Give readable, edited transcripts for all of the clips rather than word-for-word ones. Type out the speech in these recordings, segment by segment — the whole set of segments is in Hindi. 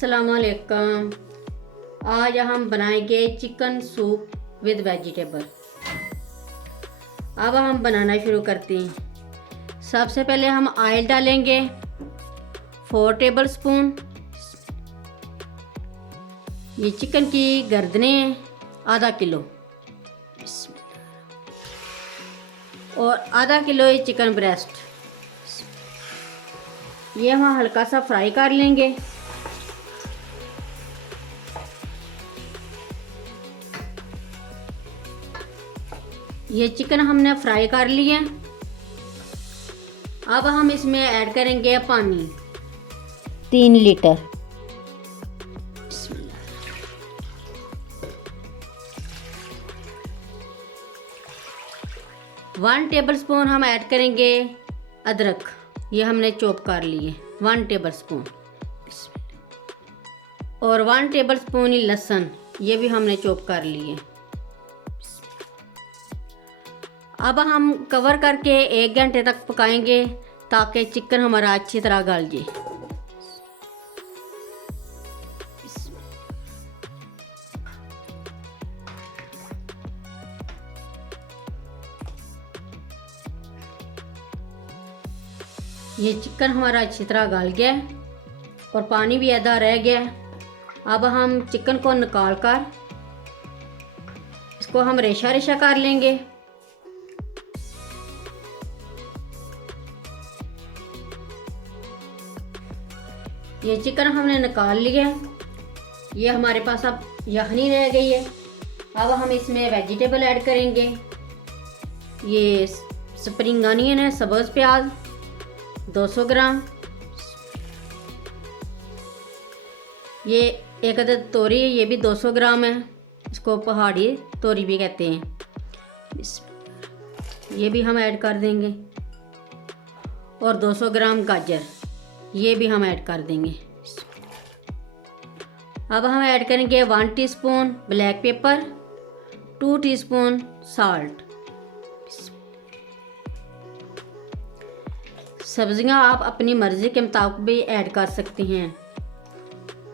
अस्सलामुअलैकुम। आज हम बनाएंगे चिकन सूप विद वेजिटेबल। अब हम बनाना शुरू करते हैं। सबसे पहले हम ऑयल डालेंगे 4 टेबल स्पून। ये चिकन की गर्दनें हैं आधा किलो और आधा किलो ये चिकन ब्रेस्ट। ये हम हल्का सा फ्राई कर लेंगे। ये चिकन हमने फ्राई कर लिया। अब हम इसमें ऐड करेंगे पानी 3 लीटर। 1 टेबल स्पून हम ऐड करेंगे अदरक। ये हमने चॉप कर लिए 1 टेबल स्पून। और 1 टेबल स्पून ही लहसुन, ये भी हमने चॉप कर लिए। अब हम कवर करके 1 घंटे तक पकाएंगे ताकि चिकन हमारा अच्छी तरह गल जाए। ये चिकन हमारा अच्छी तरह गल गया और पानी भी आधा रह गया। अब हम चिकन को निकाल कर इसको हम रेशा रेशा कर लेंगे। ये चिकन हमने निकाल लिया। ये हमारे पास अब यखनी रह गई है। अब हम इसमें वेजिटेबल ऐड करेंगे। ये स्प्रिंग अनियन है, सब्ज़ प्याज 200 ग्राम। ये एक अदद तोरी है, ये भी 200 ग्राम है। इसको पहाड़ी तोरी भी कहते हैं। ये भी हम ऐड कर देंगे। और 200 ग्राम गाजर, ये भी हम ऐड कर देंगे। अब हम ऐड करेंगे 1 teaspoon black pepper, 2 teaspoon salt. सब्जियां आप अपनी मर्ज़ी के मुताबिक भी ऐड कर सकते हैं।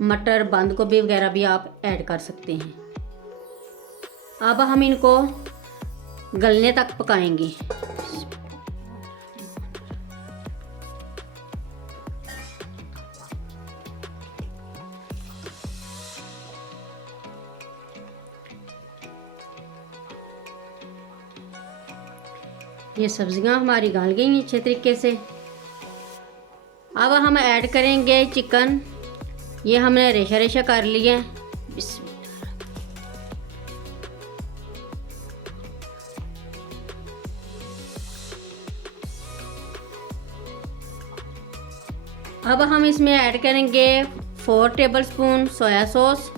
मटर, बंद गोभी वगैरह भी आप ऐड कर सकते हैं। अब हम इनको गलने तक पकाएंगे। ये सब्जियां हमारी गल गई हैं अच्छे तरीके से। अब हम ऐड करेंगे चिकन। ये हमने रेशा रेशा कर लिया। अब हम इसमें ऐड करेंगे 4 table spoon soya sauce,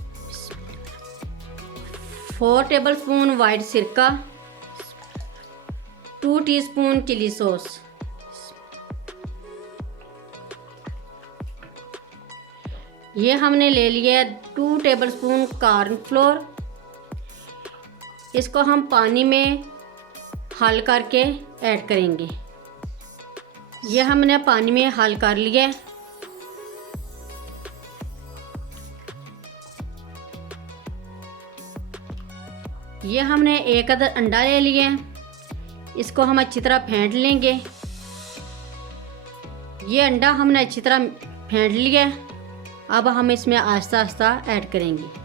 4 table spoon white सिरका, 2 टीस्पून चिली सॉस। ये हमने ले लिया 2 टेबल स्पून कॉर्न फ्लोर। इसको हम पानी में हल करके ऐड करेंगे। ये हमने पानी में हल कर लिया। ये हमने एक अदद अंडा ले लिया। इसको हम अच्छी तरह फेंट लेंगे। ये अंडा हमने अच्छी तरह फेंट लिया। अब हम इसमें आहिस्ता आहिस्ता ऐड करेंगे।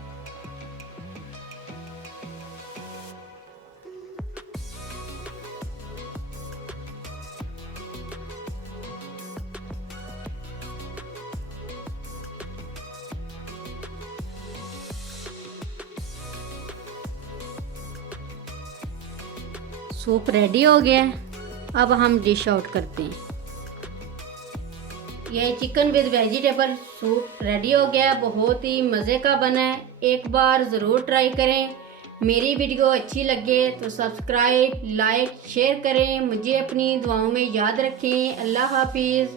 सूप रेडी हो गया। अब हम डिश आउट करते हैं। यह chicken with vegetable soup ready हो गया। बहुत ही मज़े का बना है। एक बार ज़रूर ट्राई करें। मेरी वीडियो अच्छी लगे तो सब्सक्राइब, लाइक, शेयर करें। मुझे अपनी दुआओं में याद रखें। अल्लाह हाफिज़।